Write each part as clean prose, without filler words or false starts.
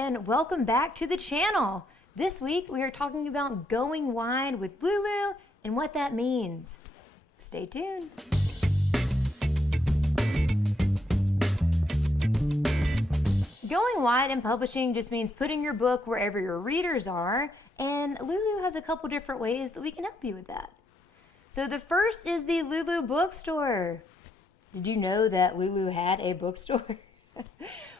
and welcome back to the channel. This week we are talking about going wide with Lulu and what that means. Stay tuned. Going wide in publishing just means putting your book wherever your readers are, and Lulu has a couple different ways that we can help you with that. So the first is the Lulu bookstore. Did you know that Lulu had a bookstore?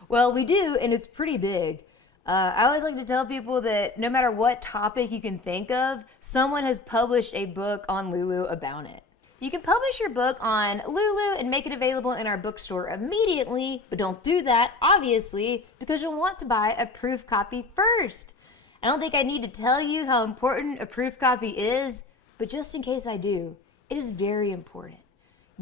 Well, we do, and it's pretty big. I always like to tell people that no matter what topic you can think of, someone has published a book on Lulu about it. You can publish your book on Lulu and make it available in our bookstore immediately, but don't do that, obviously, because you'll want to buy a proof copy first. I don't think I need to tell you how important a proof copy is, but just in case I do, it is very important.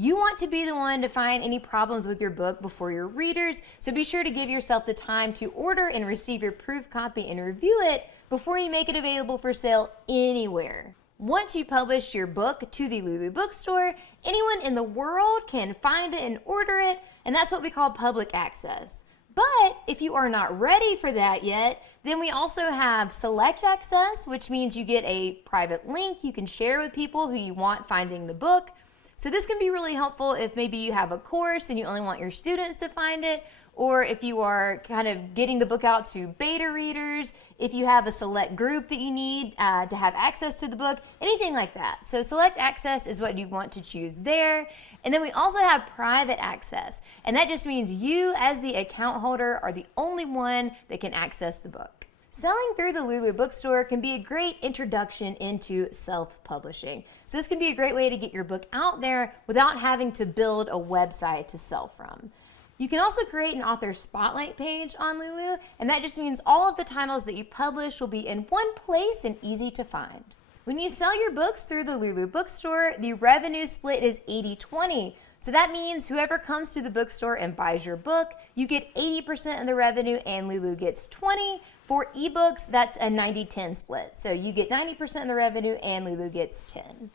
You want to be the one to find any problems with your book before your readers, so be sure to give yourself the time to order and receive your proof copy and review it before you make it available for sale anywhere. Once you publish your book to the Lulu bookstore, anyone in the world can find it and order it, and that's what we call public access. But if you are not ready for that yet, then we also have select access, which means you get a private link you can share with people who you want finding the book. So this can be really helpful if maybe you have a course and you only want your students to find it, or if you are kind of getting the book out to beta readers, if you have a select group that you need to have access to the book, anything like that. So select access is what you want to choose there. And then we also have private access, and that just means you as the account holder are the only one that can access the book. Selling through the Lulu bookstore can be a great introduction into self-publishing. So this can be a great way to get your book out there without having to build a website to sell from. You can also create an author spotlight page on Lulu, and that just means all of the titles that you publish will be in one place and easy to find. When you sell your books through the Lulu bookstore, the revenue split is 80-20. So that means whoever comes to the bookstore and buys your book, you get 80% of the revenue and Lulu gets 20%. For ebooks, that's a 90-10 split. So you get 90% of the revenue and Lulu gets 10%.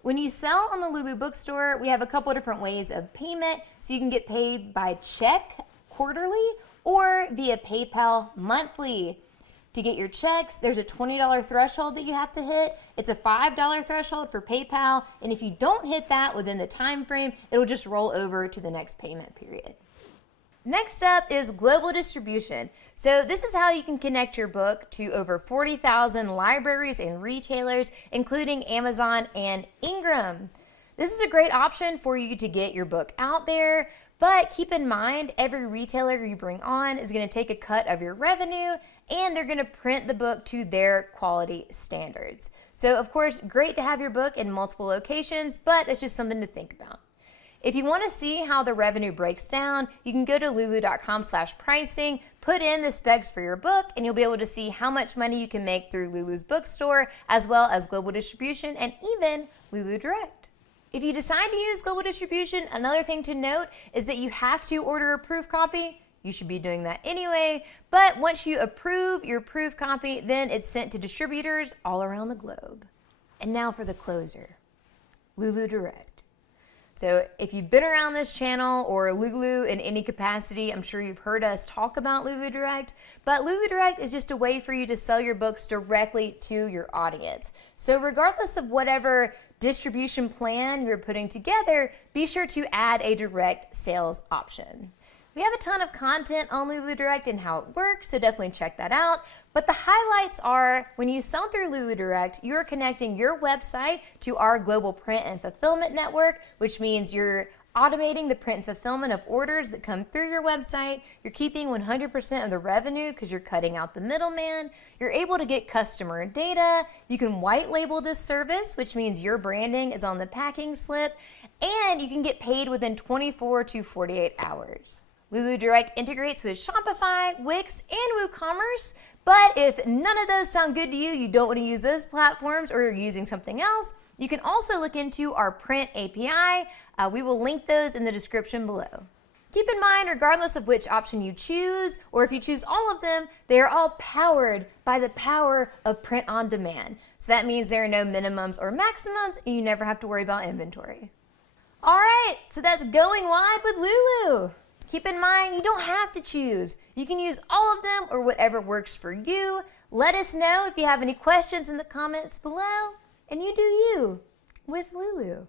When you sell on the Lulu bookstore, we have a couple different ways of payment. So you can get paid by check quarterly or via PayPal monthly. To get your checks, there's a $20 threshold that you have to hit. It's a $5 threshold for PayPal, and if you don't hit that within the time frame, it'll just roll over to the next payment period. Next up is global distribution. So this is how you can connect your book to over 40,000 libraries and retailers, including Amazon and Ingram. This is a great option for you to get your book out there, but keep in mind every retailer you bring on is going to take a cut of your revenue, and they're going to print the book to their quality standards. So of course, great to have your book in multiple locations, but it's just something to think about. If you want to see how the revenue breaks down, you can go to lulu.com/pricing, put in the specs for your book, and you'll be able to see how much money you can make through Lulu's bookstore, as well as global distribution and even Lulu Direct. If you decide to use global distribution, another thing to note is that you have to order a proof copy. You should be doing that anyway, but once you approve your proof copy, then it's sent to distributors all around the globe. And now for the closer, Lulu Direct. So if you've been around this channel or Lulu in any capacity, I'm sure you've heard us talk about Lulu Direct, but Lulu Direct is just a way for you to sell your books directly to your audience. So regardless of whatever distribution plan you're putting together, be sure to add a direct sales option. We have a ton of content on Lulu Direct and how it works, so definitely check that out. But the highlights are when you sell through Lulu Direct, you're connecting your website to our global print and fulfillment network, which means you're automating the print and fulfillment of orders that come through your website. You're keeping 100% of the revenue because you're cutting out the middleman. You're able to get customer data. You can white label this service, which means your branding is on the packing slip, and you can get paid within 24 to 48 hours. Lulu Direct integrates with Shopify, Wix, and WooCommerce, but if none of those sound good to you, you don't want to use those platforms, or you're using something else, you can also look into our print API. We will link those in the description below. Keep in mind, regardless of which option you choose, or if you choose all of them, they are all powered by the power of print on demand. So that means there are no minimums or maximums, and you never have to worry about inventory. All right, so that's going wide with Lulu. Keep in mind, you don't have to choose. You can use all of them or whatever works for you. Let us know if you have any questions in the comments below, and you do you with Lulu.